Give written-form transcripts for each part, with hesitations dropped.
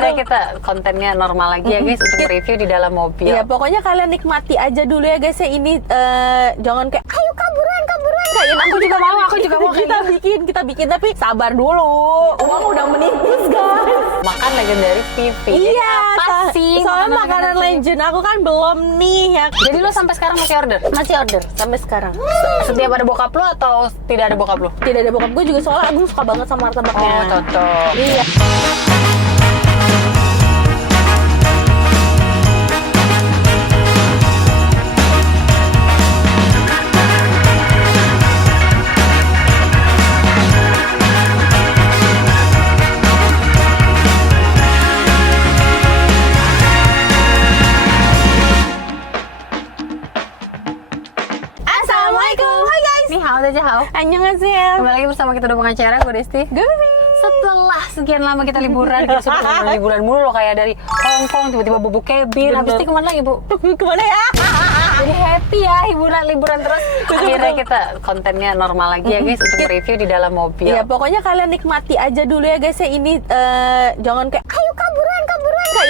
Akhirnya kita kontennya normal lagi ya guys untuk review di dalam mobil. Iya, pokoknya kalian nikmati aja dulu ya guys ya. Ini jangan kayak ayo kaburan kayak ini. Aku juga mau kita bikin tapi sabar dulu. Uang udah menipis guys. Makan legendaris Vivi. Jadi Iya, apa sih? soalnya makanan legend aku kan belum nih ya. Jadi lo sampai sekarang masih order? Masih order sampai sekarang. Setiap ada bokap lo atau tidak ada bokap lo? Tidak ada bokap gue juga soalnya Agung suka banget sama martabaknya. Oh, cocok. Iya. Annyeonghaseyo. Kembali lagi bersama kita di pengacara, gue Desti. Setelah sekian lama kita liburan, kita sudah liburan mulu loh, kayak dari Hong Kong tiba-tiba bubuk cabin. Habis itu kemana lagi, Bu? Kemana ya? Jadi happy ya, liburan terus. Akhirnya kita kontennya normal lagi ya guys untuk review di dalam mobil. Iya, pokoknya kalian nikmati aja dulu ya guys ya. Ini jangan kayak ayo kaburan kayak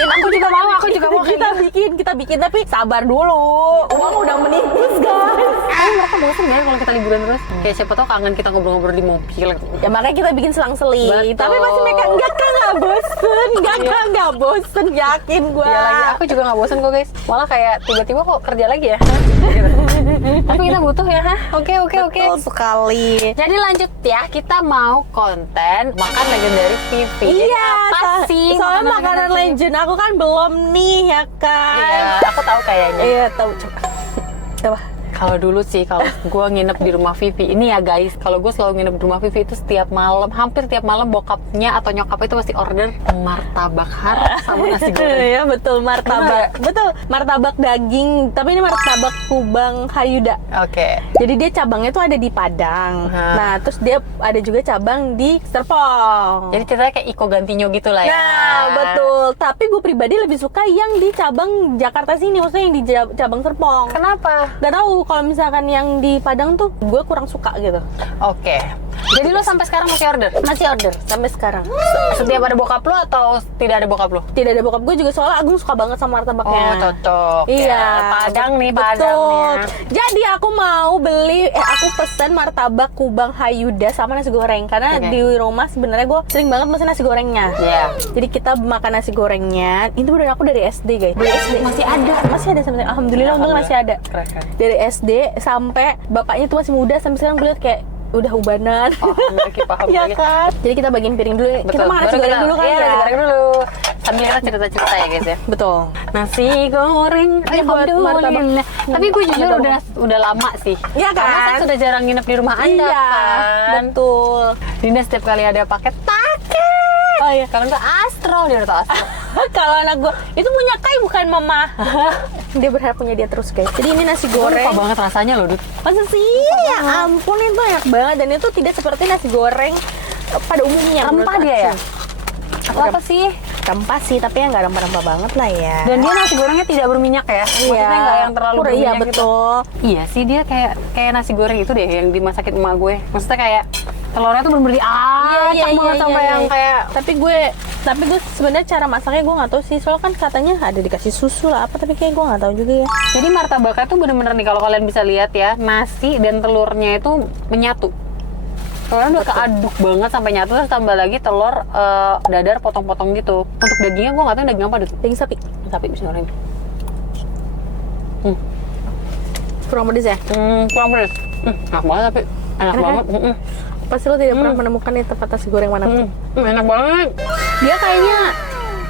ini. Aku juga mau kita bikin tapi sabar dulu. Uang udah menipis guys. Mereka bosan ya kalau kita liburan terus. Kayak siapa tau kangen kita ngobrol-ngobrol di mobil. Ya makanya kita bikin selang-seling. Betul. Tapi pasti mereka nggak bosen, nggak bosen, yakin gue. Iya lagi, aku juga nggak bosen kok guys. Malah kayak tiba-tiba kok kerja lagi ya. Tapi kita butuh ya, Oke. Betul sekali. Jadi lanjut ya, kita mau konten makan legendaris Vivi. Iya, apa sih? Soalnya makanan legend aku kan belum nih ya kan. Iya, aku tahu kayaknya. Iya, tahu. Coba. Kalau dulu sih, kalau gue nginep di rumah Vivi, ini ya guys, kalau gue selalu nginep di rumah Vivi itu setiap malam, hampir tiap malam bokapnya atau nyokapnya itu pasti order martabak har sama nasi goreng. Ya betul, martabak. Betul, martabak daging, tapi ini martabak Kubang Hayuda. Oke. Jadi dia cabangnya tuh ada di Padang. Nah, terus dia ada juga cabang di Serpong. Jadi ceritanya kayak Iko Gantinyo gitu lah ya. Nah, betul. Tapi gue pribadi lebih suka yang di cabang Jakarta sini, maksudnya yang di cabang Serpong. Kenapa? Gak tahu, kalau misalkan yang di Padang tuh gue kurang suka gitu. Oke. Jadi lo sampai sekarang masih order? Masih order sampai sekarang. Setiap ada bokap lo atau tidak ada bokap lo? Tidak ada bokap gue juga soalnya Agung suka banget sama martabaknya. Oh, cocok. Iya. Ya. Padang nih, betul. Padangnya. Jadi aku mau beli, aku pesen martabak Kubang Hayuda sama nasi goreng karena di rumah sebenarnya gue sering banget pesen nasi gorengnya. Iya. Jadi kita makan nasi gorengnya. Itu bener aku dari SD guys. Dari SD masih ada sampai alhamdulillah untung masih ada. Keren. Dari SD sampai bapaknya tuh masih muda sampai sekarang gue liat kayak udah ubanan. Paham ya lagi. kan. Jadi kita bagiin piring dulu. Betul. Kita makan nasi goreng dulu kan Iya, ya. nasi goreng dulu. Sambil kita cerita-cerita ya guys ya. Betul. Nasi goreng. Ini buat martabak. Tapi gue jujur udah lama sih. Iya kan? Karena saya sudah jarang nginep di rumah Anda Iya, kan. betul. Dinda setiap kali ada paket Oh iya. kalau enggak Astro, dia udah tau Astro. Kalau anak gue itu punya Kai bukan mama. Dia berharap punya dia terus guys. Jadi ini nasi goreng. Lupa banget rasanya loh, Dut. Masa sih? Ya ampun, itu enak banget dan itu tidak seperti nasi goreng pada umumnya. Rempah dia ya? Apa sih? Rempah sih, tapi yang nggak rempah-rempah banget lah ya. Dan dia nasi gorengnya tidak berminyak ya? Maksudnya nggak yang terlalu berminyak iya, gitu. betul. Iya sih, dia kayak nasi goreng itu deh yang dimasakin emak gue. Maksudnya kayak telurnya tuh bener-bener banget sampai yang kayak. Tapi gue sebenarnya cara masaknya gue nggak tahu sih, soalnya kan katanya ada dikasih susu lah apa, tapi kayak gue nggak tahu juga ya. Jadi martabaknya tuh bener-bener nih, kalau kalian bisa lihat ya, nasi dan telurnya itu menyatu. Telurnya udah keaduk banget sampai nyatu, terus tambah lagi telur dadar potong-potong gitu. Untuk dagingnya gue nggak tahu daging apa, Dut. Daging sapi. Sapi bisa goreng. Kurang pedes ya? Kurang pedes. Enak banget tapi enak banget. Pasti lo tidak pernah menemukan di tempat nasi goreng manapun. Enak banget. Dia kayaknya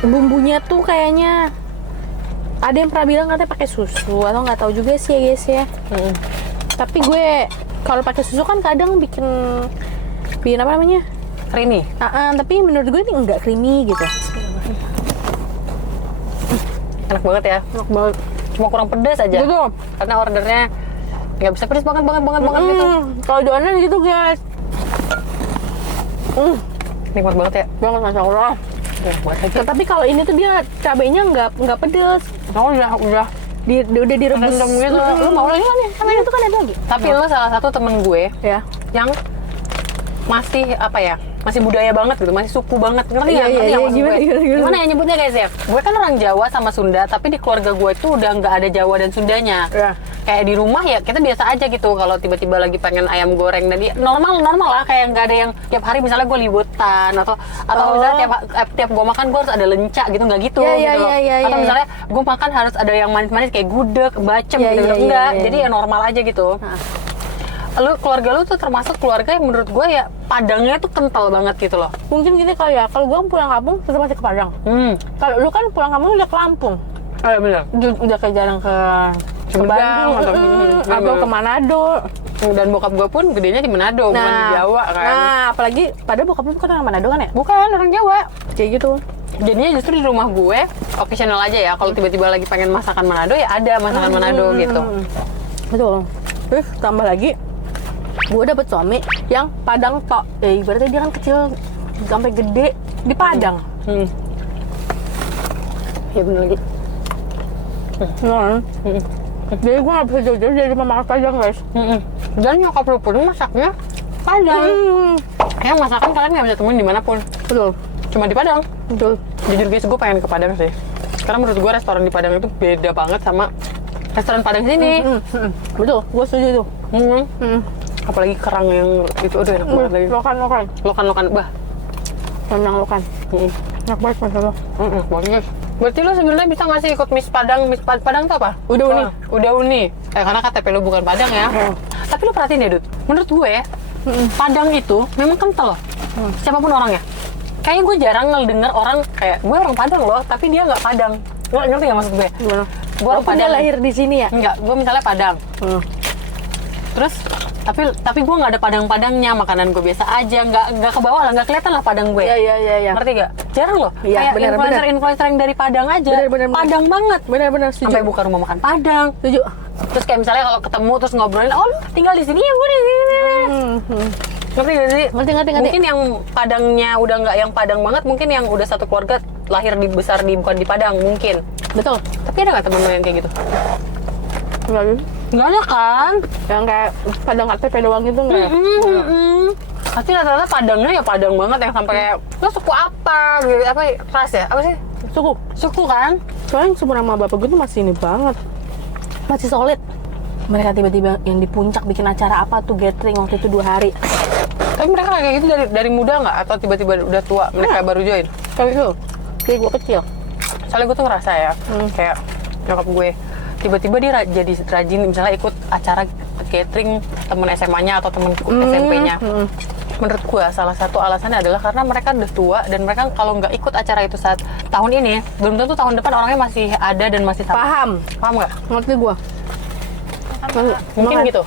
bumbunya tuh kayaknya ada yang pernah bilang katanya pakai susu atau nggak tahu juga sih ya guys ya. Tapi gue kalau pakai susu kan kadang bikin apa namanya? Creamy. Tapi menurut gue ini enggak creamy gitu. Enak banget ya. Enak banget. Cuma kurang pedas aja. Betul. Karena ordernya nggak bisa pedas banget gitu. Kalau doanan gitu guys. Nikmat banget ya. Banget Masya Allah. Tapi kalau ini tuh dia cabenya nggak pedes. Oh udah Udah direbus gitu. Lu mau lagi kan ya? Sama itu kan ada lagi. Tapi lu salah satu temen gue Ya. yang masih apa ya, masih budaya banget gitu, masih suku banget, ngerti Iya, nggak? iya, Ngerti iya, nggak maksud gimana, gue? gimana? Gimana ya nyebutnya guys ya? Gue kan orang Jawa sama Sunda, tapi di keluarga gue itu udah nggak ada Jawa dan Sundanya. Iya. Kayak di rumah ya kita biasa aja gitu, kalau tiba-tiba lagi pengen ayam goreng dan normal lah, kayak nggak ada yang tiap hari misalnya gue liwetan atau misalnya tiap gue makan gue harus ada lencak gitu, nggak gitu Iya, gitu iya, loh. iya, iya, Atau iya. misalnya gue makan harus ada yang manis-manis kayak gudeg, bacem Iya, gitu, iya, iya, enggak. iya, Jadi iya. ya normal aja gitu. Keluarga lu tuh termasuk keluarga yang menurut gue ya Padangnya tuh kental banget gitu loh. Mungkin gini kali ya, kalau gue pulang kampung tetap masih ke Padang. Kalau lu kan pulang kampung udah ke Lampung. Oh, iya benar. Udah kayak jarang ke Sumedang Bandung atau atau ke Manado. Dan bokap gue pun gedenya di Manado, bukan di Jawa kan. Nah, apalagi padahal bokap lu bukan orang Manado kan ya? Bukan orang Jawa. Kayak gitu. Jadinya justru di rumah gue occasional aja ya. Kalau tiba-tiba lagi pengen masakan Manado ya ada masakan Manado gitu. Betul. Terus tambah lagi, gue dapet suami yang Padang tok. Ibaratnya dia kan kecil sampai gede di Padang. Ya bener lagi. Jadi gue gak bisa jauh-jauh dari mama Padang guys. Dan nyokap lu pun masaknya Padang. Yang masakan kalian nggak bisa temuin dimanapun. Betul. Cuma di Padang. Betul. Jujur guys, gue pengen ke Padang sih. Karena menurut gue restoran di Padang itu beda banget sama restoran Padang sini. Betul, gue setuju tuh. Apalagi kerang yang itu udah enak banget lagi. Lokan, bah. Rendang lokan. Enak banget Mas Allah. Bagus. Berarti lu sebenarnya bisa nggak sih ikut Miss Padang? Miss Padang tuh apa? Udah Uni. Udah Uni. Karena KTP lu bukan Padang ya. Tapi lu perhatiin ya, Dut. Menurut gue ya, Padang itu memang kental loh. Siapapun orangnya. Kayaknya gue jarang ngedenger orang kayak, gue orang Padang loh, tapi dia nggak Padang. Ngerti nggak maksud gue? Gimana? Gue orang Walaupun dia Padang. lahir di sini ya? Enggak, gue misalnya Padang. Terus tapi gue nggak ada Padang-Padangnya, makanan gue biasa aja, nggak kebawa lah, nggak kelihatan lah Padang gue. Iya. Ngerti gak? Jarang loh. Iya, Kayak benar. influencer yang dari Padang aja. Benar. Padang banget. Benar-benar setuju. Sampai buka rumah makan Padang. Setuju. Terus kayak misalnya kalau ketemu terus ngobrolin, oh lu tinggal di sini ya, gue di sini. Ngerti gak sih? Ngerti. Mungkin yang Padangnya udah nggak yang Padang banget, mungkin yang udah satu keluarga lahir besar bukan di Padang mungkin. Betul. Tapi ada nggak temen lu yang kayak gitu? Nggak ada kan? Yang kayak Padang KTP doang gitu nggak? Pasti rata-rata Padangnya ya Padang banget yang sampai kayak lo suku apa gitu, apa ras ya? Apa sih? Suku kan? Soalnya seumur sama bapak gue tuh masih ini banget. Masih solid. Mereka tiba-tiba yang di puncak bikin acara apa tuh gathering waktu itu 2 hari. Tapi mereka kayak gitu dari muda nggak? Atau tiba-tiba udah tua mereka baru join? Kayak gitu. Kayak gue kecil. Soalnya gue tuh ngerasa ya, kayak nyokap gue tiba-tiba dia jadi rajin misalnya ikut acara catering temen SMA-nya atau temen SMP-nya. Menurut gue salah satu alasannya adalah karena mereka udah tua dan mereka kalau nggak ikut acara itu saat tahun ini, belum tentu tahun depan orangnya masih ada dan masih sama. Paham nggak? Ngerti gue. Mungkin gitu.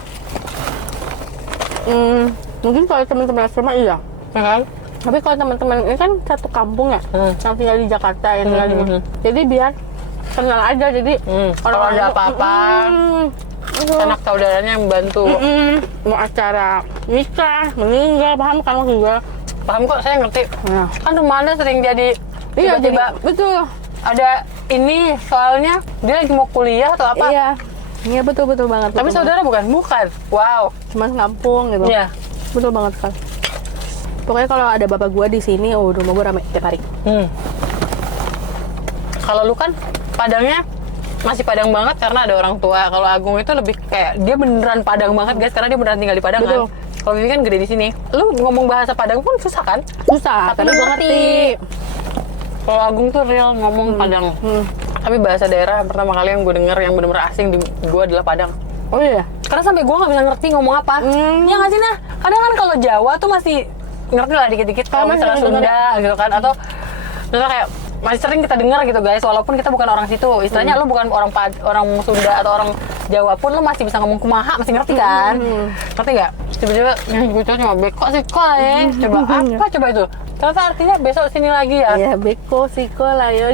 Mungkin kalau teman-teman SMA iya. Ya kan? Tapi kalau teman-teman ini kan satu kampung ya, yang tinggal di Jakarta, yang tinggal di mana. Jadi biar kenal aja, jadi kalau ada apa-apa, anak saudaranya yang bantu. Mau acara nikah, meninggal, paham kan maksud gue? Paham kok, saya ngerti. Nah. Kan rumah Anda sering jadi Iya, jadi tiba-tiba betul. ada ini soalnya dia lagi mau kuliah atau apa. Iya betul banget. Tapi betul saudara bukan? Wow. cuman kampung gitu. Iya. Betul banget kan. Pokoknya kalau ada bapak gua di sini, rumah gua rame tiap hari. Kalau lu kan Padangnya masih Padang banget karena ada orang tua. Kalau Agung itu lebih kayak dia beneran Padang banget guys, karena dia beneran tinggal di Padang. Betul. Kan. Kalau Vivi kan gede di sini. Lu ngomong bahasa Padang pun susah kan? Susah, Tapi tapi gua ngerti. Kalau Agung tuh real ngomong Padang. Tapi bahasa daerah yang pertama kali yang gue denger yang bener-bener asing di gue adalah Padang. Oh iya. Karena sampai gue nggak bisa ngerti ngomong apa. Ya nggak sih nah? Kadang kan kalau Jawa tuh masih ngerti lah dikit-dikit. Kalau misalnya Sunda gitu kan, atau misalnya kayak masih sering kita dengar gitu guys, walaupun kita bukan orang situ. Istilahnya lu bukan orang Sunda atau orang Jawa pun lu masih bisa ngomong kumaha, masih ngerti kan? Ngerti nggak? Tiba-tiba gue cuma beko sih kok ya. Coba apa coba itu? Ternyata artinya besok sini lagi ya? Iya, beko siko lah yo.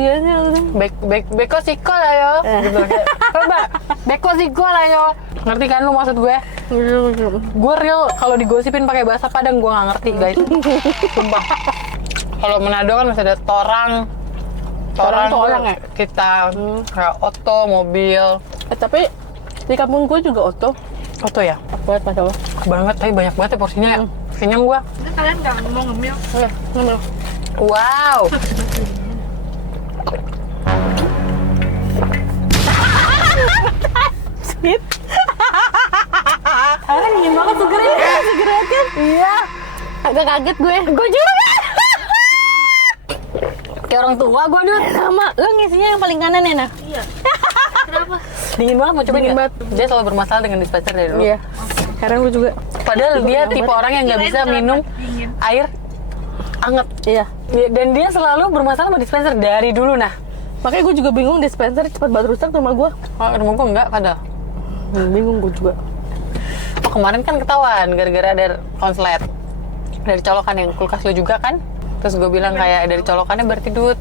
Beko siko lah yo. Gitu kayak. Coba beko siko lah yo. Ngerti kan lu maksud gue? Gue real kalau digosipin pakai bahasa Padang gue nggak ngerti guys. Sumpah. Kalau Manado kan masih ada torang tuh orang ya? Kita kayak oto, mobil. Tapi di kampung gue juga oto ya? banget Mas Allah. Banget, tapi banyak banget ya porsinya ya. Kenyang gua. Ini kalian nggak mau ngemil? Oke, ngemil. Wow. Sweet. Karena dingin banget segernya. Segeratnya. Iya. Agak kaget gue. Gue juga. Kayak orang tua gue Dut. Sama, lo ngisinya yang paling kanan ya, Nah? Iya. Kenapa? Dingin banget, mau cobain Dingin nggak? banget. Dia selalu bermasalah dengan dispenser dari dulu. Iya. Sekarang gue juga. Padahal dia tipe orang yang nggak bisa minum Dingin. air anget. Iya. Dan dia selalu bermasalah sama dispenser dari dulu nah. Makanya gue juga bingung dispenser cepat banget rusak tuh rumah gue. Oh, rumah gue enggak padahal. Bingung gue juga. Oh, kemarin kan ketahuan gara-gara ada konslet dari colokan yang kulkas lu juga kan. Terus gue bilang kayak dari colokannya berarti Dut.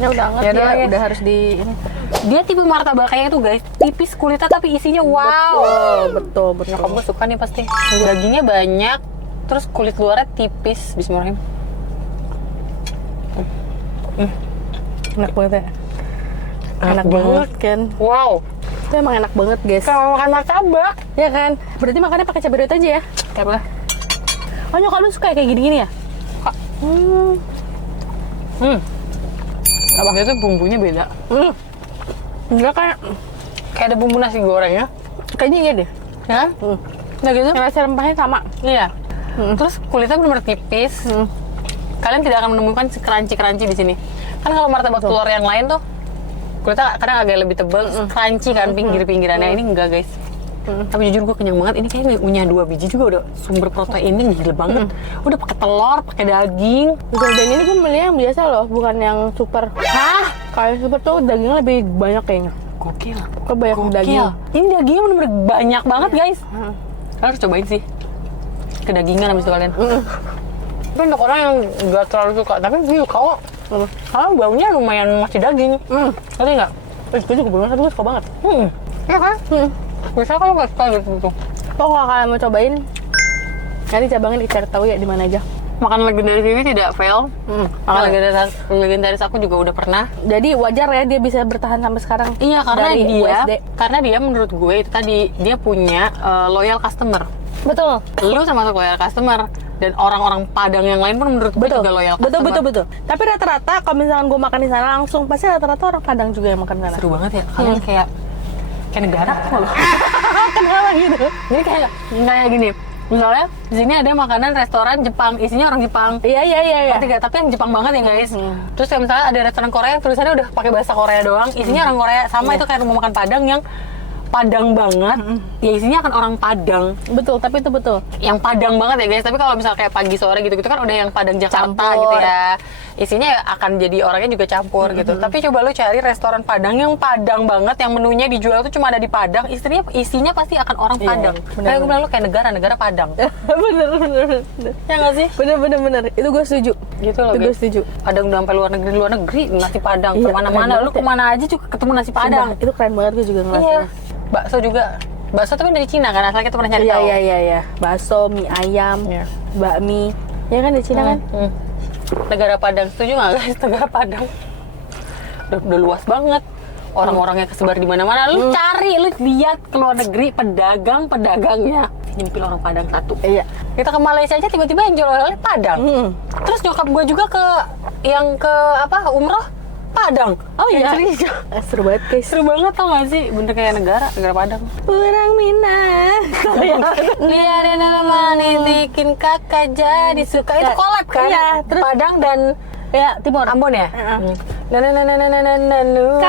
Ya udah anget Ya ya, udah, ya. udah harus di ini. Dia tipe martabaknya itu guys, tipis kulitnya tapi isinya wow. Betul, betul. Nyokap gue suka nih pasti. Dagingnya banyak, terus kulit luarnya tipis. Bismillahirrahmanirrahim. Enak banget ya. Enak banget kan. Wow. Itu emang enak banget, guys. Kalau makan martabak. Ya kan? Berarti makannya pakai cabai rawit aja ya? Apa? Oh, nyokap lu suka kayak gini-gini ya? Apa itu bumbunya beda? Enggak kan? Kayak ada bumbu nasi goreng ya? Kayaknya iya deh. Ya? Nah gitu? Rasa rempahnya sama. Iya. Terus kulitnya benar-benar tipis. Kalian tidak akan menemukan crunchy di sini. Kan kalau martabak telur yang lain tuh kulitnya kadang agak lebih tebal, crunchy kan pinggir-pinggirannya. Ini enggak guys. Tapi jujur gue kenyang banget. Ini kayaknya punya 2 biji juga udah sumber proteinnya gila banget. Udah pakai telur, pakai daging. Betul, dan ini gue beli yang biasa loh, bukan yang super. Hah? Kalau yang super tuh dagingnya lebih banyak kayaknya. Gokil. Kok banyak daging? Ini dagingnya bener-bener banyak banget guys. Kalian harus cobain sih. Kedagingan habis itu kalian. Tapi untuk orang yang nggak terlalu suka, tapi gue suka kok. Karena baunya lumayan masih daging. Ngerti nggak? Gue juga belum, tapi gue suka banget. Iya kan? Biasanya kalau nggak suka gitu. Kok kalau kalian mau cobain, nanti cabangnya dicari tahu ya di mana aja. Makan legendaris ini tidak fail. Makan legendaris aku juga udah pernah. Jadi wajar ya dia bisa bertahan sampai sekarang. Iya, Dari USD. karena dia menurut gue itu tadi dia punya loyal customer. Betul. Lu termasuk loyal customer dan orang-orang Padang yang lain pun menurut gue juga loyal customer. Betul. Tapi rata-rata kalau misalkan gue makan di sana langsung, pasti rata-rata orang Padang juga yang makan di sana. Seru banget ya. Kalian kayak negara tuh. Kenapa gitu? Jadi kayak gini. Misalnya di sini ada makanan restoran Jepang, isinya orang Jepang. Iya. Ngerti nggak? Tapi yang Jepang banget ya guys. Terus kayak misalnya ada restoran Korea yang tulisannya udah pakai bahasa Korea doang, isinya orang Korea. Sama itu kayak rumah makan Padang yang Padang banget, ya isinya kan orang Padang. Betul, tapi itu betul. Yang Padang banget ya guys. Tapi kalau misalnya kayak pagi sore gitu-gitu kan udah yang Padang Jakarta Campur. gitu ya. Isinya akan jadi orangnya juga campur gitu. Tapi coba lu cari restoran Padang yang Padang banget, yang menunya dijual tuh cuma ada di Padang. Isinya pasti akan orang Iya, Padang. Kayak gue bilang lu kayak negara Padang. bener. Ya nggak sih? Bener. Itu gue setuju. Gitu loh Itu gue guys. setuju. Padang udah sampai luar negeri nasi Padang. Iya, Kemana-mana keren lu banget ya. kemana aja juga ketemu nasi Padang. Sumpah, itu keren banget gue juga Iya. ngerasanya. Bakso juga. Bakso tapi dari Cina kan, asalnya kita pernah cari tahu. Iya. Bakso, mie ayam, Iya. bakmi. Ya kan di Cina kan? Negara Padang, setuju nggak guys? Negara Padang udah luas banget. Orang-orangnya kesebar di mana-mana. Lu cari, lu lihat ke luar negeri pedagangnya. Nyempil orang Padang satu. Iya. Kita ke Malaysia aja tiba-tiba yang jual oleh Padang. Terus nyokap gue juga ke umroh Padang. Oh iya. Seru banget guys. Seru banget tau gak sih? Bener kayak negara Padang. Kurang minat. Biarin namanya bikin kakak jadi suka. Itu collab kan? Iya, terus Padang dan ya Timur. Ambon ya?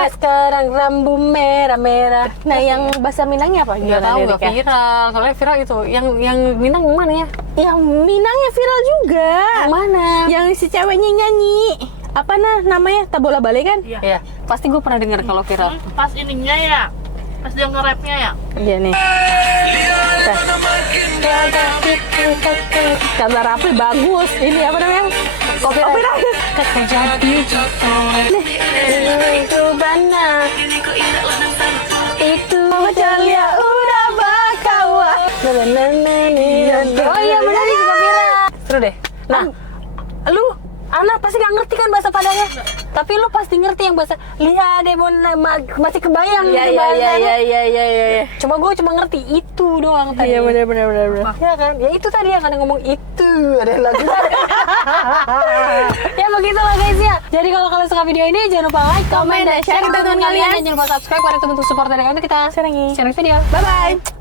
Sekarang rambu merah-merah. Nah, yang bahasa Minangnya apa? Nggak tahu, nggak viral. Soalnya viral itu. Yang Minang mana ya? Yang Minangnya viral juga. Yang mana? Yang si ceweknya nyanyi. Apa namanya? Tabola Bale kan? Iya. Pasti gue pernah dengar kalau viral. Pas ininya ya, pas dia nge-rapnya ya. Iya nih. Gambar April bagus. Ini apa namanya? Copyright. Jadi itu benar. Itu Celia udah bakawa. Oh iya benar itu viral. Seru deh. Nah, lu Anak pasti gak ngerti kan bahasa Padangnya. Tapi lu pasti ngerti yang bahasa lihat deh masih kebayang Iya gitu iya bahasanya. iya. Cuma gue cuma ngerti itu doang tadi. Iya benar. Ya kan? Ya itu tadi yang ada ngomong itu ada lagu. Ya begitulah guys ya. Jadi kalau kalian suka video ini jangan lupa like, comment, dan share ke teman-teman kalian. Dan jangan lupa subscribe karena itu bentuk support dari kami untuk kita sharing video. Bye bye.